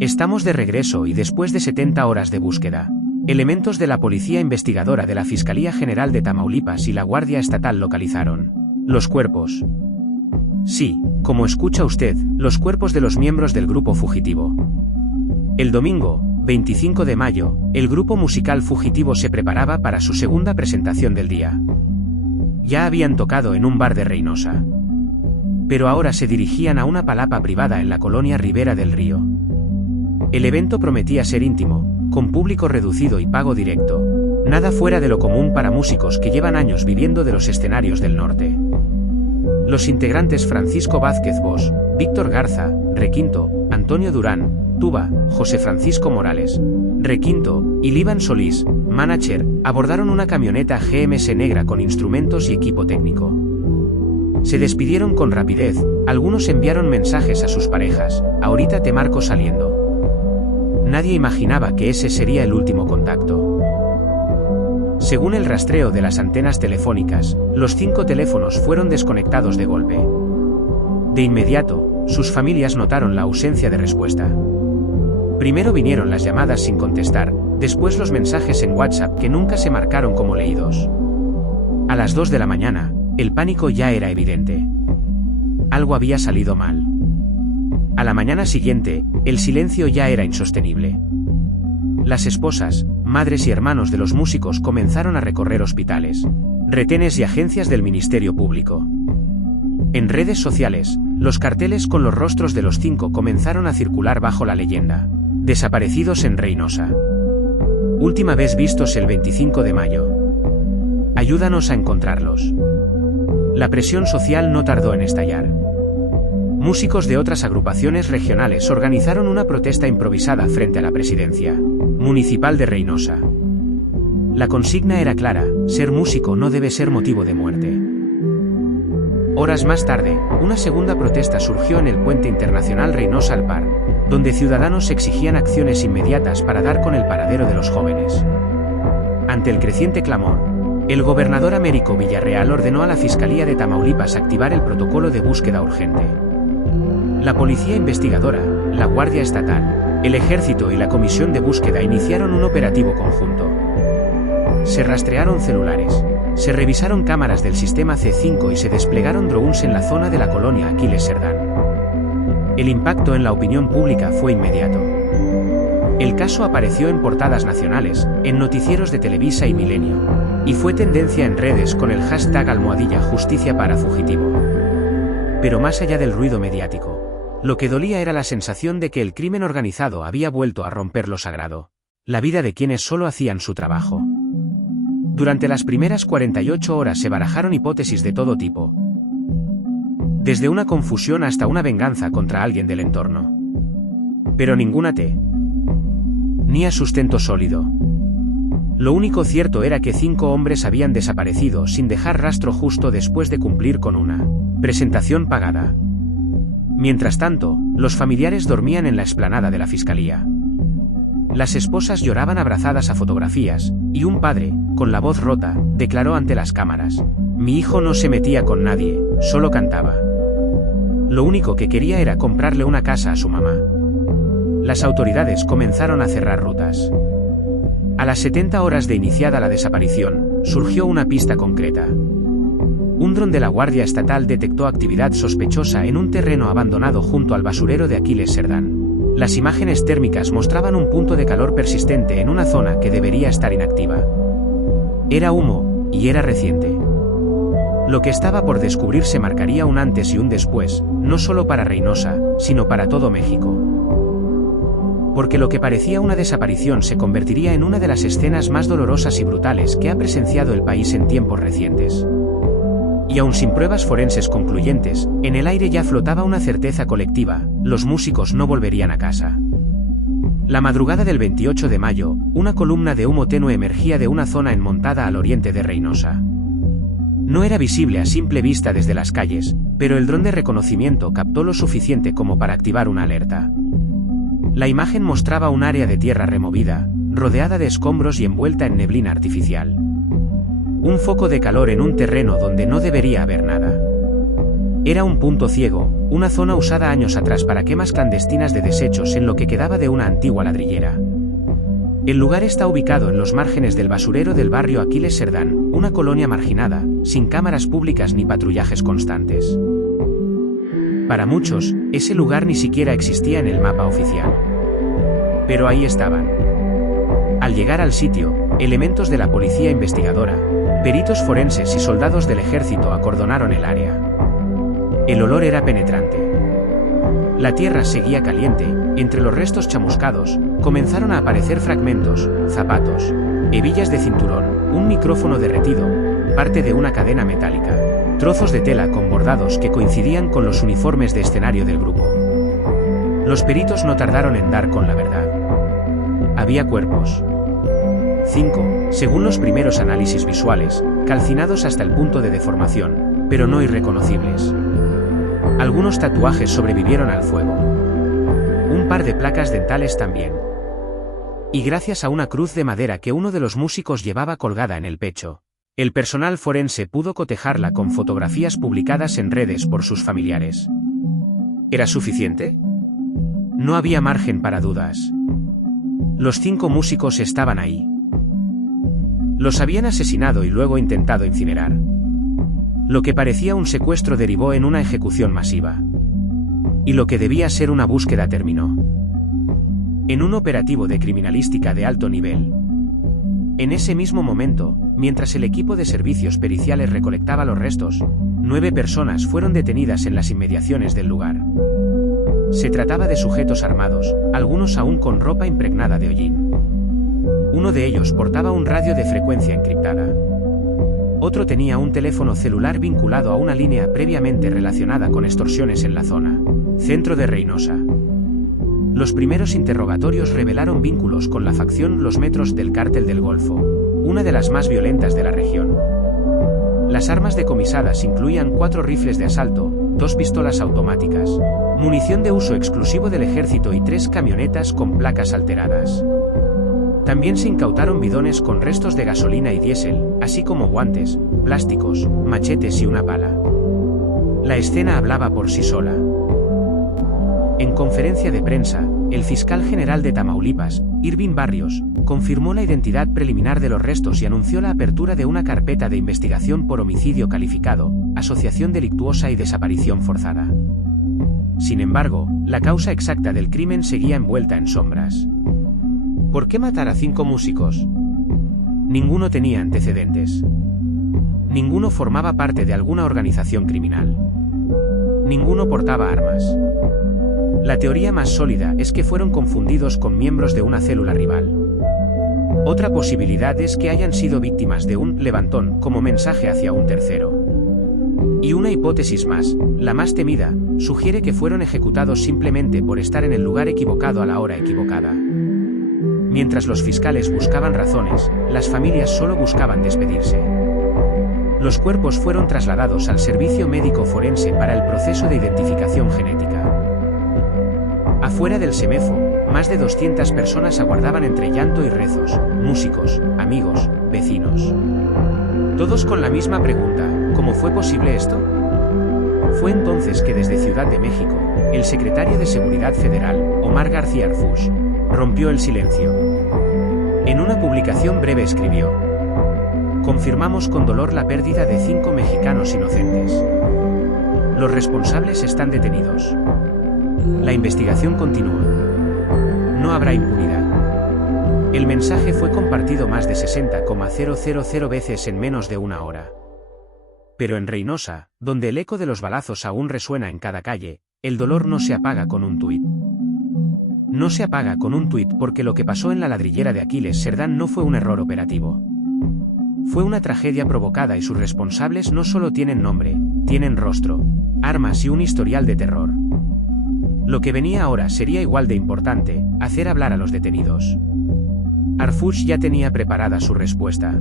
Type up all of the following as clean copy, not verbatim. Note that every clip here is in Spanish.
Estamos de regreso y después de 70 horas de búsqueda, elementos de la Policía Investigadora de la Fiscalía General de Tamaulipas y la Guardia Estatal localizaron los cuerpos. Sí, como escucha usted, los cuerpos de los miembros del grupo fugitivo. El domingo, 25 de mayo, el grupo musical fugitivo se preparaba para su segunda presentación del día. Ya habían tocado en un bar de Reynosa. Pero ahora se dirigían a una palapa privada en la colonia Ribera del Río. El evento prometía ser íntimo, con público reducido y pago directo. Nada fuera de lo común para músicos que llevan años viviendo de los escenarios del norte. Los integrantes Francisco Vázquez Bosch, Víctor Garza, requinto, Antonio Durán, tuba, José Francisco Morales, requinto, y Líban Solís, manager, abordaron una camioneta GMC negra con instrumentos y equipo técnico. Se despidieron con rapidez, algunos enviaron mensajes a sus parejas, ahorita te marco saliendo. Nadie imaginaba que ese sería el último contacto. Según el rastreo de las antenas telefónicas, los 5 teléfonos fueron desconectados de golpe. De inmediato, sus familias notaron la ausencia de respuesta. Primero vinieron las llamadas sin contestar, después los mensajes en WhatsApp que nunca se marcaron como leídos. A las 2 de la mañana, el pánico ya era evidente. Algo había salido mal. A la mañana siguiente, el silencio ya era insostenible. Las esposas, madres y hermanos de los músicos comenzaron a recorrer hospitales, retenes y agencias del Ministerio Público. En redes sociales, los carteles con los rostros de los 5 comenzaron a circular bajo la leyenda: desaparecidos en Reynosa. Última vez vistos el 25 de mayo. Ayúdanos a encontrarlos. La presión social no tardó en estallar. Músicos de otras agrupaciones regionales organizaron una protesta improvisada frente a la presidencia municipal de Reynosa. La consigna era clara: ser músico no debe ser motivo de muerte. Horas más tarde, una segunda protesta surgió en el puente internacional Reynosa-Alpar, donde ciudadanos exigían acciones inmediatas para dar con el paradero de los jóvenes. Ante el creciente clamor, el gobernador Américo Villarreal ordenó a la Fiscalía de Tamaulipas activar el protocolo de búsqueda urgente. La Policía Investigadora, la Guardia Estatal, el Ejército y la Comisión de Búsqueda iniciaron un operativo conjunto. Se rastrearon celulares, se revisaron cámaras del sistema C5 y se desplegaron drones en la zona de la colonia Aquiles Cerdán. El impacto en la opinión pública fue inmediato. El caso apareció en portadas nacionales, en noticieros de Televisa y Milenio, y fue tendencia en redes con el hashtag #Justicia para Fugitivo. Pero más allá del ruido mediático, lo que dolía era la sensación de que el crimen organizado había vuelto a romper lo sagrado, la vida de quienes solo hacían su trabajo. Durante las primeras 48 horas se barajaron hipótesis de todo tipo. Desde una confusión hasta una venganza contra alguien del entorno. Pero ninguna tenía sustento sólido. Lo único cierto era que 5 hombres habían desaparecido sin dejar rastro justo después de cumplir con una presentación pagada. Mientras tanto, los familiares dormían en la explanada de la Fiscalía. Las esposas lloraban abrazadas a fotografías, y un padre, con la voz rota, declaró ante las cámaras: mi hijo no se metía con nadie, solo cantaba. Lo único que quería era comprarle una casa a su mamá. Las autoridades comenzaron a cerrar rutas. A las 70 horas de iniciada la desaparición, surgió una pista concreta. Un dron de la Guardia Estatal detectó actividad sospechosa en un terreno abandonado junto al basurero de Aquiles Cerdán. Las imágenes térmicas mostraban un punto de calor persistente en una zona que debería estar inactiva. Era humo, y era reciente. Lo que estaba por descubrirse marcaría un antes y un después, no solo para Reynosa, sino para todo México. Porque lo que parecía una desaparición se convertiría en una de las escenas más dolorosas y brutales que ha presenciado el país en tiempos recientes. Y aun sin pruebas forenses concluyentes, en el aire ya flotaba una certeza colectiva: los músicos no volverían a casa. La madrugada del 28 de mayo, una columna de humo tenue emergía de una zona enmontada al oriente de Reynosa. No era visible a simple vista desde las calles, pero el dron de reconocimiento captó lo suficiente como para activar una alerta. La imagen mostraba un área de tierra removida, rodeada de escombros y envuelta en neblina artificial. Un foco de calor en un terreno donde no debería haber nada. Era un punto ciego, Una zona usada años atrás para quemas clandestinas de desechos en lo que quedaba de una antigua ladrillera. El lugar está ubicado en los márgenes del basurero del barrio Aquiles Cerdán, una colonia marginada, sin cámaras públicas ni patrullajes constantes. Para muchos, ese lugar ni siquiera existía en el mapa oficial. Pero ahí estaban. Al llegar al sitio, elementos de la policía investigadora, peritos forenses y soldados del ejército acordonaron el área. El olor era penetrante. La tierra seguía caliente, entre los restos chamuscados, comenzaron a aparecer fragmentos, zapatos, hebillas de cinturón, un micrófono derretido, parte de una cadena metálica, trozos de tela con bordados que coincidían con los uniformes de escenario del grupo. Los peritos no tardaron en dar con la verdad. Había cuerpos. 5, según los primeros análisis visuales, calcinados hasta el punto de deformación, pero no irreconocibles. Algunos tatuajes sobrevivieron al fuego. Un par de placas dentales también. Y gracias a una cruz de madera que uno de los músicos llevaba colgada en el pecho, el personal forense pudo cotejarla con fotografías publicadas en redes por sus familiares. ¿Era suficiente? No había margen para dudas. Los 5 músicos estaban ahí. Los habían asesinado y luego intentado incinerar. Lo que parecía un secuestro derivó en una ejecución masiva. Y lo que debía ser una búsqueda terminó en un operativo de criminalística de alto nivel. En ese mismo momento, mientras el equipo de servicios periciales recolectaba los restos, 9 personas fueron detenidas en las inmediaciones del lugar. Se trataba de sujetos armados, algunos aún con ropa impregnada de hollín. Uno de ellos portaba un radio de frecuencia encriptada. Otro tenía un teléfono celular vinculado a una línea previamente relacionada con extorsiones en la zona centro de Reynosa. Los primeros interrogatorios revelaron vínculos con la facción Los Metros del Cártel del Golfo, una de las más violentas de la región. Las armas decomisadas incluían 4 rifles de asalto, 2 pistolas automáticas, munición de uso exclusivo del ejército y 3 camionetas con placas alteradas. También se incautaron bidones con restos de gasolina y diésel, así como guantes, plásticos, machetes y una pala. La escena hablaba por sí sola. En conferencia de prensa, el fiscal general de Tamaulipas, Irving Barrios, confirmó la identidad preliminar de los restos y anunció la apertura de una carpeta de investigación por homicidio calificado, asociación delictuosa y desaparición forzada. Sin embargo, la causa exacta del crimen seguía envuelta en sombras. ¿Por qué matar a 5 músicos? Ninguno tenía antecedentes. Ninguno formaba parte de alguna organización criminal. Ninguno portaba armas. La teoría más sólida es que fueron confundidos con miembros de una célula rival. Otra posibilidad es que hayan sido víctimas de un levantón como mensaje hacia un tercero. Y una hipótesis más, la más temida, sugiere que fueron ejecutados simplemente por estar en el lugar equivocado a la hora equivocada. Mientras los fiscales buscaban razones, las familias solo buscaban despedirse. Los cuerpos fueron trasladados al servicio médico forense para el proceso de identificación genética. Afuera del CEMEFO, más de 200 personas aguardaban entre llanto y rezos, músicos, amigos, vecinos. Todos con la misma pregunta, ¿cómo fue posible esto? Fue entonces que desde Ciudad de México, el secretario de Seguridad Federal, Omar García Harfuch, rompió el silencio. En una publicación breve escribió: confirmamos con dolor la pérdida de 5 mexicanos inocentes. Los responsables están detenidos. La investigación continúa. No habrá impunidad. El mensaje fue compartido más de 60,000 veces en menos de una hora. Pero en Reynosa, donde el eco de los balazos aún resuena en cada calle, el dolor no se apaga con un tuit. No se apaga con un tuit porque lo que pasó en la ladrillera de Aquiles Cerdán no fue un error operativo. Fue una tragedia provocada y sus responsables no solo tienen nombre, tienen rostro, armas y un historial de terror. Lo que venía ahora sería igual de importante, hacer hablar a los detenidos. Harfuch ya tenía preparada su respuesta.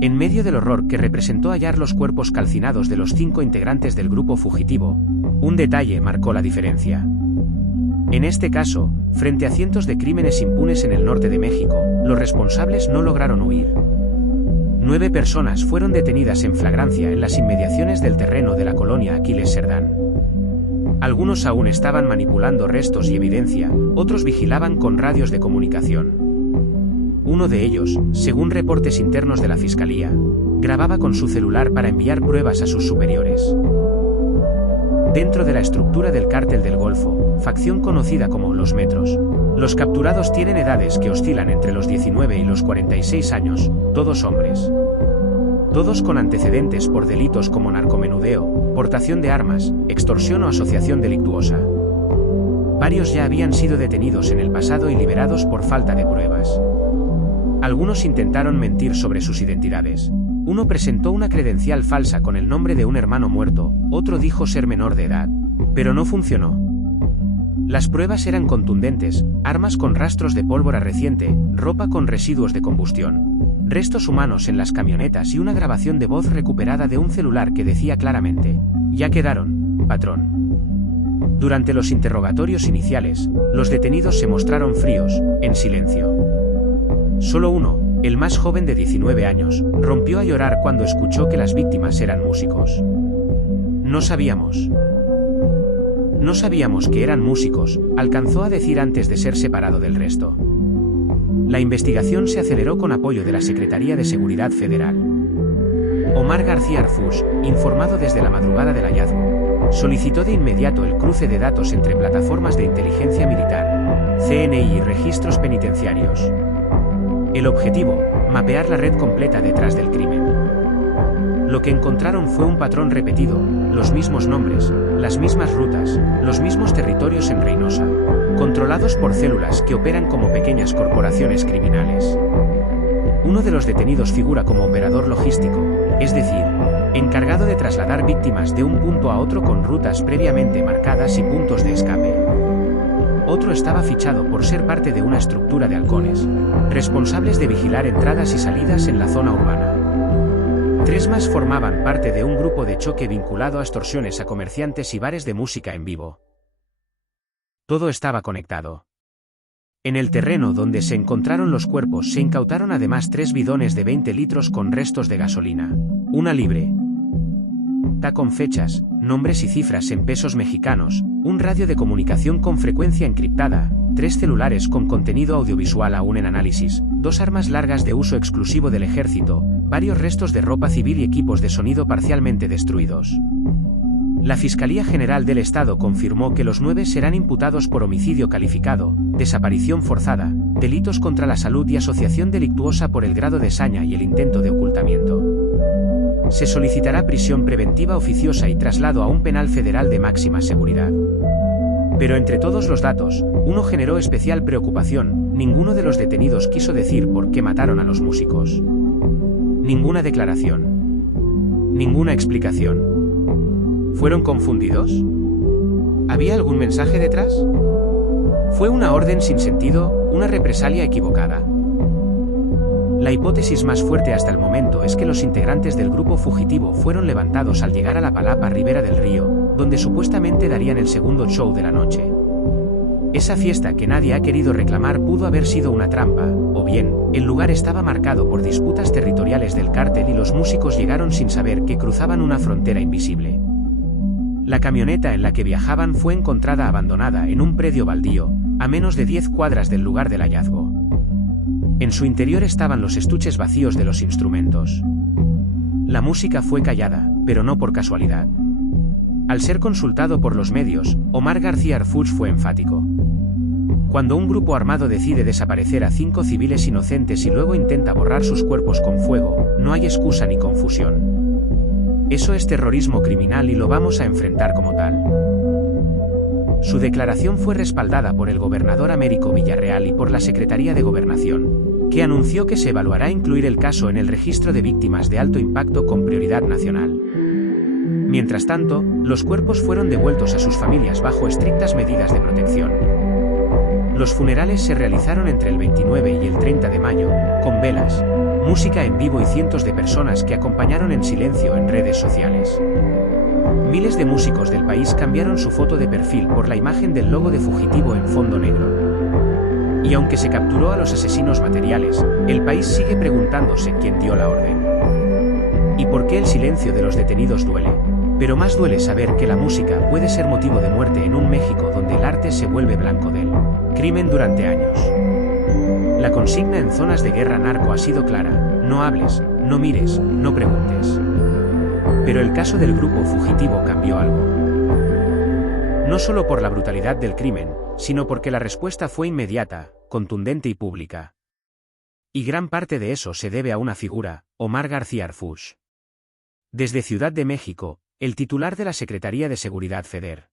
En medio del horror que representó hallar los cuerpos calcinados de los 5 integrantes del grupo fugitivo, un detalle marcó la diferencia. En este caso, frente a cientos de crímenes impunes en el norte de México, los responsables no lograron huir. 9 personas fueron detenidas en flagrancia en las inmediaciones del terreno de la colonia Aquiles Cerdán. Algunos aún estaban manipulando restos y evidencia, otros vigilaban con radios de comunicación. Uno de ellos, según reportes internos de la fiscalía, grababa con su celular para enviar pruebas a sus superiores. Dentro de la estructura del Cártel del Golfo, facción conocida como los Metros, los capturados tienen edades que oscilan entre los 19 y los 46 años, todos hombres. Todos con antecedentes por delitos como narcomenudeo, portación de armas, extorsión o asociación delictuosa. Varios ya habían sido detenidos en el pasado y liberados por falta de pruebas. Algunos intentaron mentir sobre sus identidades. Uno presentó una credencial falsa con el nombre de un hermano muerto, otro dijo ser menor de edad. Pero no funcionó. Las pruebas eran contundentes: armas con rastros de pólvora reciente, ropa con residuos de combustión, restos humanos en las camionetas y una grabación de voz recuperada de un celular que decía claramente: "Ya quedaron, patrón". Durante los interrogatorios iniciales, los detenidos se mostraron fríos, en silencio. Solo uno, el más joven de 19 años, rompió a llorar cuando escuchó que las víctimas eran músicos. No sabíamos que eran músicos, alcanzó a decir antes de ser separado del resto. La investigación se aceleró con apoyo de la Secretaría de Seguridad Federal. Omar García Arfús, informado desde la madrugada del hallazgo, solicitó de inmediato el cruce de datos entre plataformas de inteligencia militar, CNI y registros penitenciarios. El objetivo: mapear la red completa detrás del crimen. Lo que encontraron fue un patrón repetido: los mismos nombres, las mismas rutas, los mismos territorios en Reynosa, controlados por células que operan como pequeñas corporaciones criminales. Uno de los detenidos figura como operador logístico, es decir, encargado de trasladar víctimas de un punto a otro con rutas previamente marcadas y puntos de escape. Otro estaba fichado por ser parte de una estructura de halcones, responsables de vigilar entradas y salidas en la zona urbana. 3 más formaban parte de un grupo de choque vinculado a extorsiones a comerciantes y bares de música en vivo. Todo estaba conectado. En el terreno donde se encontraron los cuerpos se incautaron además 3 bidones de 20 litros con restos de gasolina, una libre con fechas, nombres y cifras en pesos mexicanos, un radio de comunicación con frecuencia encriptada, 3 celulares con contenido audiovisual aún en análisis, 2 armas largas de uso exclusivo del ejército, varios restos de ropa civil y equipos de sonido parcialmente destruidos. La Fiscalía General del Estado confirmó que los 9 serán imputados por homicidio calificado, desaparición forzada, delitos contra la salud y asociación delictuosa por el grado de saña y el intento de ocultamiento. Se solicitará prisión preventiva oficiosa y traslado a un penal federal de máxima seguridad. Pero entre todos los datos, uno generó especial preocupación: ninguno de los detenidos quiso decir por qué mataron a los músicos. Ninguna declaración. Ninguna explicación. ¿Fueron confundidos? ¿Había algún mensaje detrás? ¿Fue una orden sin sentido, una represalia equivocada? La hipótesis más fuerte hasta el momento es que los integrantes del grupo fugitivo fueron levantados al llegar a la Palapa Ribera del Río, donde supuestamente darían el segundo show de la noche. Esa fiesta que nadie ha querido reclamar pudo haber sido una trampa, o bien, el lugar estaba marcado por disputas territoriales del cártel y los músicos llegaron sin saber que cruzaban una frontera invisible. La camioneta en la que viajaban fue encontrada abandonada en un predio baldío, a menos de 10 cuadras del lugar del hallazgo. En su interior estaban los estuches vacíos de los instrumentos. La música fue callada, pero no por casualidad. Al ser consultado por los medios, Omar García Arfús fue enfático. Cuando un grupo armado decide desaparecer a 5 civiles inocentes y luego intenta borrar sus cuerpos con fuego, no hay excusa ni confusión. Eso es terrorismo criminal y lo vamos a enfrentar como tal. Su declaración fue respaldada por el gobernador Américo Villarreal y por la Secretaría de Gobernación, que anunció que se evaluará incluir el caso en el registro de víctimas de alto impacto con prioridad nacional. Mientras tanto, los cuerpos fueron devueltos a sus familias bajo estrictas medidas de protección. Los funerales se realizaron entre el 29 y el 30 de mayo, con velas, música en vivo y cientos de personas que acompañaron en silencio en redes sociales. Miles de músicos del país cambiaron su foto de perfil por la imagen del logo de fugitivo en fondo negro. Y aunque se capturó a los asesinos materiales, el país sigue preguntándose quién dio la orden. ¿Y por qué el silencio de los detenidos duele? Pero más duele saber que la música puede ser motivo de muerte en un México donde el arte se vuelve blanco del crimen durante años. La consigna en zonas de guerra narco ha sido clara: no hables, no mires, no preguntes. Pero el caso del grupo fugitivo cambió algo. No solo por la brutalidad del crimen, sino porque la respuesta fue inmediata, contundente y pública. Y gran parte de eso se debe a una figura, Omar García Harfuch. Desde Ciudad de México, el titular de la Secretaría de Seguridad Feder.